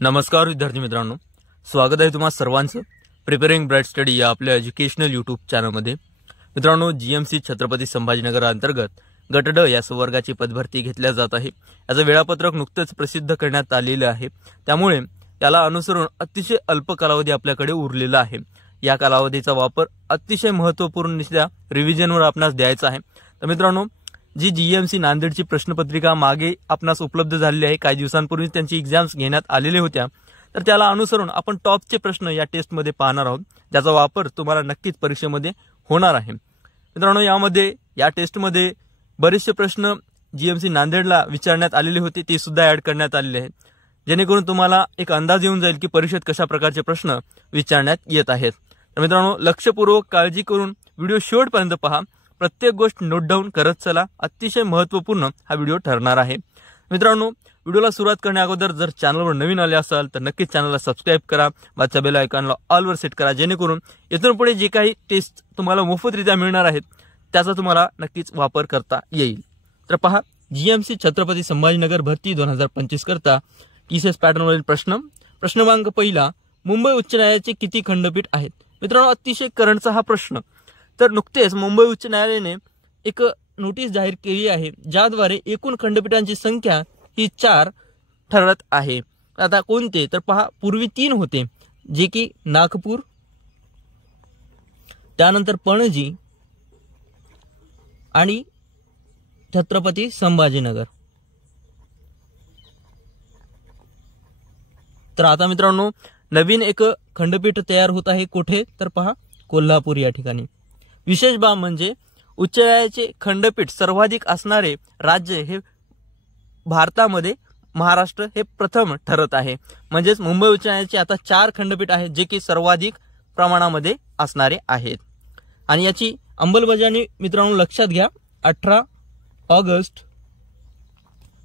नमस्कार विद्यार्थी मित्रांनो, स्वागत आहे तुम्हा सर्वांचं प्रिपेअरिंग ब्राईट स्टडी या आपल्या एज्युकेशनल यूट्यूब चॅनलमध्ये। मित्रांनो, जीएमसी छत्रपती संभाजीनगर अंतर्गत गट ड या संवर्गाची पदभरती घेतल्या जात आहे। याचं वेळापत्रक नुकतेच प्रसिद्ध करण्यात आलेलं आहे, त्यामुळे त्याला अनुसरून अतिशय अल्प कालावधी आपल्याकडे उरलेला आहे। या कालावधीचा वापर अतिशय महत्त्वपूर्ण रिव्हिजनवर आपणास द्यायचा आहे। तर मित्रांनो, जी जीएमसी नांदेडची प्रश्नपत्रिका मागे आपणास उपलब्ध झालेली आहे, काही दिवसांपूर्वी त्यांची एग्जाम्स घेण्यात आलेल्या होत्या, तर त्याला अनुसरून आपण टॉपचे प्रश्न या टेस्टमध्ये पाहणार आहोत, ज्याचा वापर तुम्हाला नक्कीच परीक्षेमध्ये होणार आहे। मित्रांनो, या टेस्टमध्ये बरेचसे प्रश्न जीएमसी नांदेडला विचारण्यात आलेले होते, ते सुद्धा ऍड करण्यात आलेले आहेत, जेणेकरून तुम्हाला एक अंदाज येऊन जाईल की परीक्षेत कशा प्रकारचे प्रश्न विचारण्यात येत आहेत। तर मित्रांनो, लक्षपूर्वक काळजी करून व्हिडिओ शेवटपर्यंत पहा, प्रत्येक गोष्ट नोट डाऊन करत चला, अतिशय महत्त्वपूर्ण हा व्हिडिओ ठरणार आहे। मित्रांनो, व्हिडिओला सुरुवात करण्याअगोदर जर चॅनलवर नवीन आले असाल तर नक्कीच चॅनलला सबस्क्राइब करा, बाजूच्या बेल आयकॉनला ऑल वर सेट करा, जेणेकरून इथून पुढे जे काही टेस्ट तुम्हाला मोफतरित्या मिळणार आहेत त्याचा तुम्हाला नक्कीच वापर करता येईल। तर पहा, जीएमसी छत्रपती संभाजीनगर भरती 2025 करता टीसीएस पॅटर्नवरील प्रश्न क्रमांक पहिला, मुंबई उच्च न्यायालयाचे किती खंडपीठ आहेत? मित्रांनो, अतिशय करंटचा हा प्रश्न। तर नुकतेच मुंबई उच्च न्यायालयाने एक नोटीस जाहीर केली आहे, ज्याद्वारे एकूण खंडपीठांची संख्या ही 4 ठरत आहे। आता कोणते? तर पहा, पूर्वी 3 होते, जे की नागपूर, त्यानंतर पणजी आणि छत्रपती संभाजीनगर। तर आता मित्रांनो, नवीन एक खंडपीठ तयार होत आहे, कुठे? तर पहा, कोल्हापूर या ठिकाणी। विशेष बाब म्हणजे उच्च न्यायालयाचे खंडपीठ सर्वाधिक असणारे राज्य हे भारतामध्ये महाराष्ट्र हे प्रथम ठरत आहे। म्हणजेच मुंबई उच्च न्यायालयाचे आता 4 खंडपीठ आहेत, जे की सर्वाधिक प्रमाणामध्ये असणारे आहेत। आणि याची अंमलबजावणी मित्रांनो लक्षात घ्या, 18 ऑगस्ट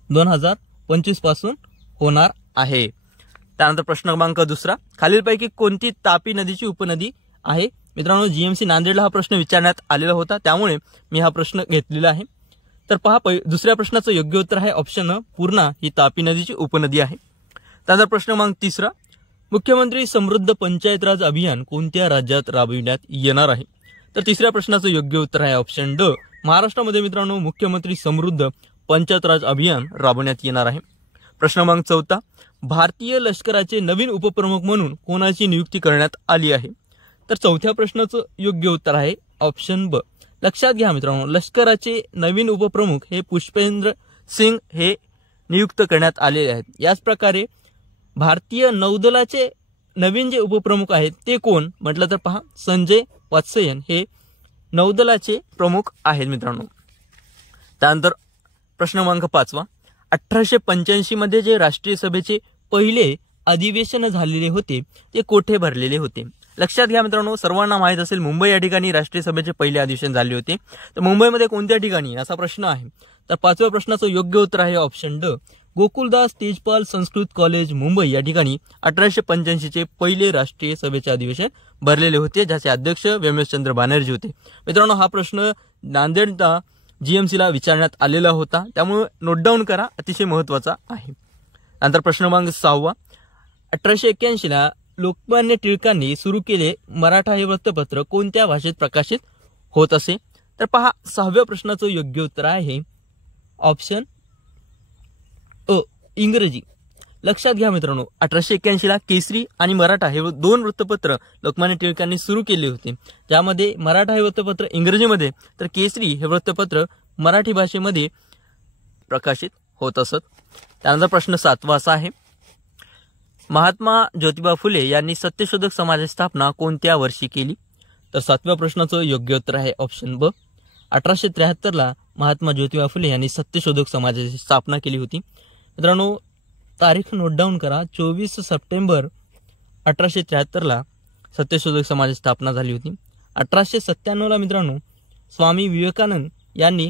2025 पासून होणार आहे। त्यानंतर प्रश्न क्रमांक दुसरा, खालीलपैकी कोणती तापी नदीची उपनदी आहे? मित्रांनो, जीएमसी नांदेडला हा प्रश्न विचारण्यात आलेला होता, त्यामुळे मी हा प्रश्न घेतलेला आहे। तर पहा, दुसऱ्या प्रश्नाचं योग्य उत्तर आहे ऑप्शन अ, पूर्णा ही तापी नदीची उपनदी आहे। त्यानंतर प्रश्न क्रमांक तिसरा, मुख्यमंत्री समृद्ध पंचायत राज अभियान कोणत्या राज्यात राबविण्यात येणार आहे? तर तिसऱ्या प्रश्नाचं योग्य उत्तर आहे ऑप्शन ड, महाराष्ट्रामध्ये मित्रांनो मुख्यमंत्री समृद्ध पंचायत राज अभियान राबवण्यात येणार आहे। प्रश्न क्रमांक चौथा, भारतीय लष्कराचे नवीन उपप्रमुख म्हणून कोणाची नियुक्ती करण्यात आली आहे? तर चौथ्या प्रश्नाचं योग्य उत्तर आहे ऑप्शन ब। लक्षात घ्या मित्रांनो, लष्कराचे नवीन उपप्रमुख हे पुष्पेंद्र सिंग हे नियुक्त करण्यात आलेले आहेत। याच प्रकारे भारतीय नौदलाचे नवीन जे उपप्रमुख आहेत ते कोण म्हटलं तर पहा, संजय वात्स्यन हे नौदलाचे प्रमुख आहेत मित्रांनो। त्यानंतर प्रश्न क्रमांक 5, 1885 मध्ये जे राष्ट्रीय सभेचे पहिले अधिवेशन झालेले होते ते कोठे भरलेले होते? लक्षात घ्या मित्रांनो, सर्वांना माहित असेल मुंबई या ठिकाणी राष्ट्रीय सभेचे पहिले अधिवेशन झाले होते, तर मुंबईमध्ये कोणत्या ठिकाणी असा प्रश्न आहे। तर पाचव्या प्रश्नाचं योग्य उत्तर आहे ऑप्शन ड, गोकुलदास तेजपाल संस्कृत कॉलेज मुंबई या ठिकाणी 1885 चे पहिले राष्ट्रीय सभेचे अधिवेशन भरलेले होते, ज्याचे अध्यक्ष व्योमेशचंद्र बॅनर्जी होते। मित्रांनो, हा प्रश्न नांदेडचा जीएमसीला विचारण्यात आलेला होता, त्यामुळे नोट डाऊन करा, अतिशय महत्त्वाचा आहे। नंतर प्रश्न क्रमांक 6, 1881 ला लोकमान्य टिळकांनी सुरू केले मराठा हे वृत्तपत्र कोणत्या भाषेत प्रकाशित होत असे? तर पहा, 6व्या प्रश्नाचं योग्य उत्तर आहे ऑप्शन अ, इंग्रजी। लक्षात घ्या मित्रांनो, 1881 ला केसरी आणि मराठा हे 2 वृत्तपत्र लोकमान्य टिळकांनी सुरू केले होते, ज्यामध्ये मराठा हे वृत्तपत्र इंग्रजीमध्ये तर केसरी हे वृत्तपत्र मराठी भाषेमध्ये प्रकाशित होत असत। त्यानंतर प्रश्न 7 असा आहे, महात्मा ज्योतिबा फुले यांनी सत्यशोधक समाजाची स्थापना कोणत्या वर्षी केली? तर 7व्या प्रश्नाचं योग्य उत्तर आहे ऑप्शन ब, 1873 ला महात्मा ज्योतिबा फुले यांनी सत्यशोधक समाजाची स्थापना केली होती। मित्रांनो, तारीख नोट डाऊन करा, 24 सप्टेंबर 1873 ला सत्यशोधक समाजाची स्थापना झाली होती। 1897 ला मित्रांनो स्वामी विवेकानंद यांनी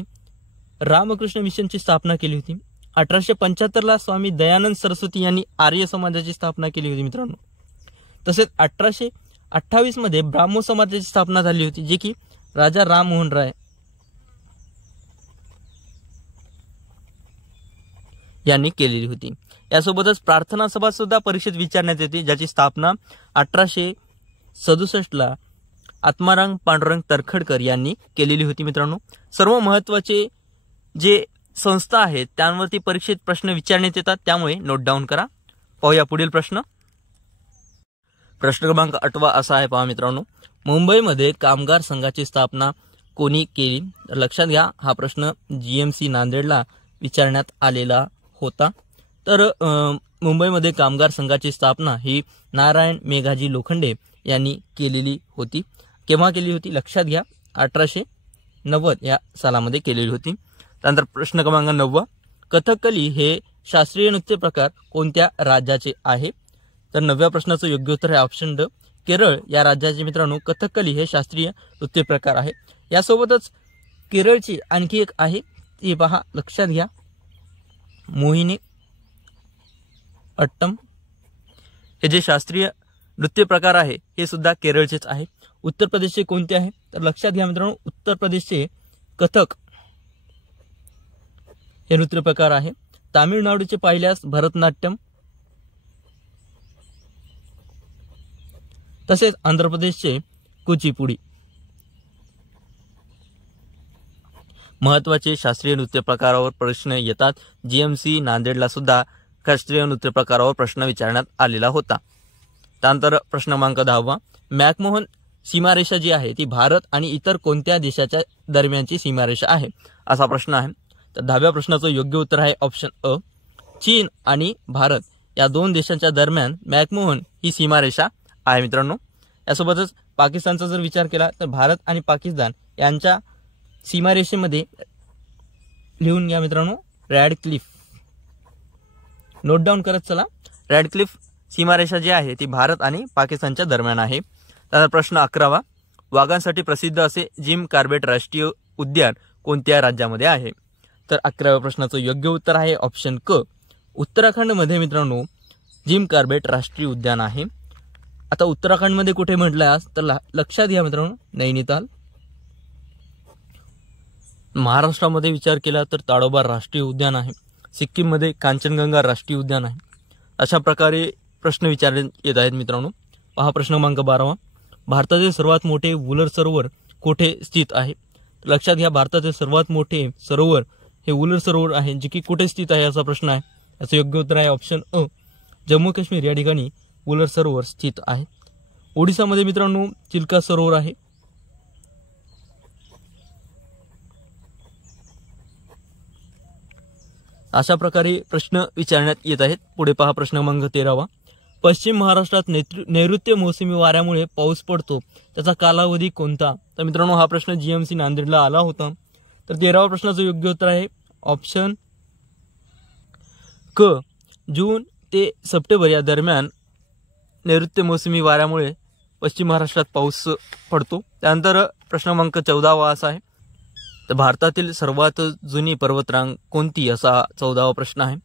रामकृष्ण मिशनची स्थापना केली होती। 1875 ला स्वामी दयानंद सरस्वती यांनी आर्य समाजाची स्थापना केली होती मित्रांनो। तसेच 1828 मध्ये ब्राह्मो समाजाची स्थापना झाली होती, जे की राजा राममोहन राय यांनी केलेली होती। यासोबतच प्रार्थना सभा सुद्धा परीक्षेत विचारण्यात येते, ज्याची स्थापना 1867 आत्माराम पांडुरंग तरखडकर यांनी केलेली होती. मित्रांनो, सर्व महत्त्वाचे जे संस्था आहेत त्यांवरती परीक्षेत प्रश्न विचारण्यात येतात, त्यामुळे नोट डाऊन करा. पाहूया पुढील प्रश्न. प्रश्न क्रमांक 8 असा आहे, पहा मित्रांनो, मुंबईमध्ये कामगार संघाची स्थापना कोणी केली? तर लक्षात घ्या, हा प्रश्न जीएमसी नांदेडला विचारण्यात आलेला होता. तर मुंबईमध्ये कामगार संघाची स्थापना ही नारायण मेघाजी लोखंडे यांनी केलेली होती. केव्हा केली होती? लक्षात घ्या, 1890 या सालामध्ये केलेली होती. त्यानंतर प्रश्न क्रमांक 9, कथकली हे शास्त्रीय नृत्य प्रकार कोणत्या राज्याचे आहे? तर 9व्या प्रश्नाचं योग्य उत्तर आहे ऑप्शन ड, केरळ या राज्याचे मित्रांनो कथकली हे शास्त्रीय नृत्य प्रकार आहे. यासोबतच केरळची आणखी एक आहे, ती पहा, लक्षात घ्या, मोहिनी अट्टम हे जे शास्त्रीय नृत्य प्रकार आहे हे सुद्धा केरळचेच आहे. उत्तर प्रदेशचे कोणते आहे? तर लक्षात घ्या मित्रांनो, उत्तर प्रदेशचे कथक हे नृत्य प्रकार आहे. तामिळनाडूचे पाहिल्यास भरतनाट्यम, तसेच आंध्र प्रदेशचे कुचिपुडी. महत्वाचे शास्त्रीय नृत्य प्रकारावर प्रश्न येतात. जीएमसी नांदेडला सुद्धा शास्त्रीय नृत्य प्रकारावर प्रश्न विचारण्यात आलेला होता. त्यानंतर प्रश्न क्रमांक 10, मॅकमोहन सीमारेषा जी आहे ती भारत आणि इतर कोणत्या देशाच्या दरम्यानची सीमारेषा आहे, असा प्रश्न आहे. तर 10व्या प्रश्नाचं योग्य उत्तर आहे ऑप्शन अ, चीन आणि भारत या दोन देशांच्या दरम्यान मॅकमोहन ही सीमारेषा आहे. मित्रांनो, यासोबतच पाकिस्तानचा जर विचार केला तर भारत आणि पाकिस्तान यांच्या सीमारेषेमध्ये लिहून घ्या मित्रांनो, रॅडक्लिफ. नोट डाऊन करत चला. रॅडक्लिफ सीमारेषा जी आहे ती भारत आणि पाकिस्तानच्या दरम्यान आहे. त्यानंतर प्रश्न 11, वाघांसाठी प्रसिद्ध असे जिम कॉर्बेट राष्ट्रीय उद्यान कोणत्या राज्यामध्ये आहे? तर 11व्या प्रश्नाचं योग्य उत्तर आहे ऑप्शन क, उत्तराखंडमध्ये मित्रांनो जिम कॉर्बेट राष्ट्रीय उद्यान आहे. आता उत्तराखंडमध्ये कुठे म्हटलं आहे तर लक्षात घ्या मित्रांनो, नैनिताल. महाराष्ट्रामध्ये विचार केला तर ताडोबा राष्ट्रीय उद्यान आहे. सिक्कीममध्ये कांचनगंगा राष्ट्रीय उद्यान आहे. अशा प्रकारे प्रश्न विचारण्यात येत आहेत मित्रांनो. पहा प्रश्न क्रमांक 12, भारताचे सर्वात मोठे वुलर सरोवर कोठे स्थित आहे? लक्षात घ्या, भारताचे सर्वात मोठे सरोवर हे वुलर सरोवर आहे, जे की कुठे स्थित आहे असा प्रश्न आहे. याचं योग्य उत्तर आहे ऑप्शन अ, जम्मू काश्मीर या ठिकाणी वुलर सरोवर स्थित आहे. ओडिसामध्ये मित्रांनो चिल्का सरोवर आहे. अशा प्रकारे प्रश्न विचारण्यात येत आहेत. पुढे पहा प्रश्न क्रमांक 13, पश्चिम महाराष्ट्रात नैऋत्य मोसमी वाऱ्यामुळे पाऊस पडतो, त्याचा कालावधी कोणता? तर मित्रांनो हा प्रश्न जीएमसी नांदेडला आला होता. तर 13व्या प्रश्नाचं योग्य उत्तर आहे ऑप्शन क, जून ते सप्टेंबर या दरम्यान नैऋत्य मोसमी वाऱ्यामुळे पश्चिम महाराष्ट्रात पाऊस पडतो. त्यानंतर प्रश्न क्रमांक 14 असा आहे, तर भारतातील सर्वात जुनी पर्वतरांग कोणती, असा 14वा प्रश्न आहे.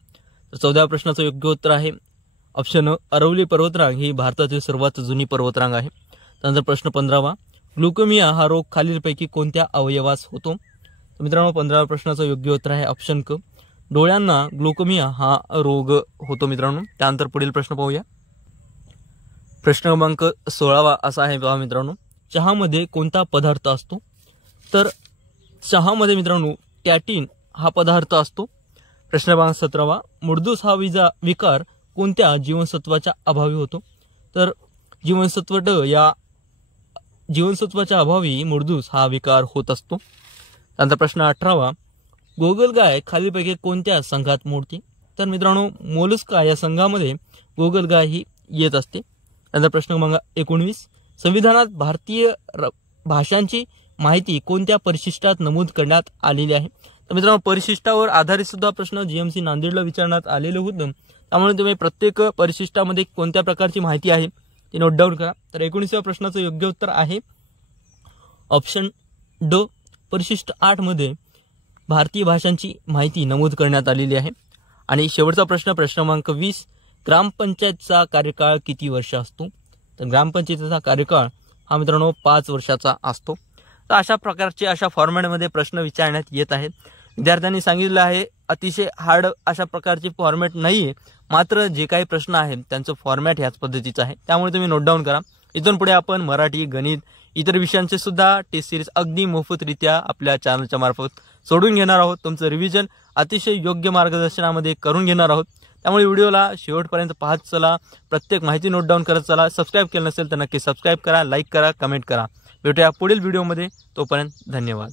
तर 14व्या प्रश्नाचं योग्य उत्तर आहे ऑप्शन अ, अरवली पर्वतरांग ही भारतातील सर्वात जुनी पर्वतरांग आहे. त्यानंतर प्रश्न 15, ग्लुकोमिया हा रोग खालीलपैकी कोणत्या अवयवास होतो? तर मित्रांनो 15व्या प्रश्नाचं योग्य उत्तर आहे ऑप्शन क, डोळ्यांना ग्लुकोमिया हा रोग होतो मित्रांनो. त्यानंतर पुढील प्रश्न पाहूया. प्रश्न क्रमांक 16 असा आहे पहा मित्रांनो, चहामध्ये कोणता पदार्थ असतो? तर चहामध्ये मित्रांनो टॅटिन हा पदार्थ असतो. प्रश्न क्रमांक 17, मुडदूस हा विकार कोणत्या जीवनसत्वाच्या अभावी होतो? तर जीवनसत्व ड या जीवनसत्वाच्या अभावी मुडदूस हा विकार होत असतो. त्यानंतर प्रश्न 18, गोगलगाय खालीलपैकी कोणत्या संघात मोडते? तर मित्रांनो मोलस्का या संघामध्ये गोगलगाय ही येत असते. त्यानंतर प्रश्न क्रमांक 19, संविधानात भारतीय भाषांची माहिती कोणत्या परिशिष्टात नमूद करण्यात आलेली आहे? तर मित्रांनो परिशिष्टावर आधारित सुद्धा प्रश्न जीएमसी नांदेडला विचारण्यात आलेले होते, त्यामुळे तुम्ही प्रत्येक परिशिष्टामध्ये कोणत्या प्रकारची माहिती आहे ती नोट डाऊन करा. तर 19व्या प्रश्नाचं योग्य उत्तर आहे ऑप्शन ड, परिशिष्ट 8 मध्ये भारतीय भाषांची माहिती नमूद करण्यात आलेली आहे. आणि शेवटचा प्रश्न क्रमांक 20, ग्रामपंचायतचा कार्यकाळ किती वर्ष असतो? तर ग्रामपंचायतीचा कार्यकाळ हा मित्रांनो 5 वर्षाचा असतो. तर अशा प्रकारचे अशा फॉर्मॅटमध्ये प्रश्न विचारण्यात येत आहेत. विद्यार्थ्यांनी सांगितलं आहे अतिशय हार्ड अशा प्रकारचे फॉर्मॅट नाहीये, मात्र जे काही प्रश्न आहेत त्यांचं फॉर्मॅट ह्याच पद्धतीचं आहे, त्यामुळे तुम्ही नोट डाऊन करा. इथून पुढे आपण मराठी, गणित, इतर विषयांचे सुद्धा टेस्ट सिरीज अगदी मोफतरित्या आपल्या चॅनलच्या मार्फत सोडून घेणार आहोत. तुमचं रिव्हिजन अतिशय योग्य मार्गदर्शनामध्ये करून घेणार आहोत. त्यामुळे व्हिडिओला शेवटपर्यंत पाहत चला, प्रत्येक माहिती नोट डाऊन करत चला. सबस्क्राईब केलं नसेल तर नक्की सबस्क्राईब करा, लाईक करा, कमेंट करा. भेटूया पुढील व्हिडिओमध्ये. तोपर्यंत धन्यवाद.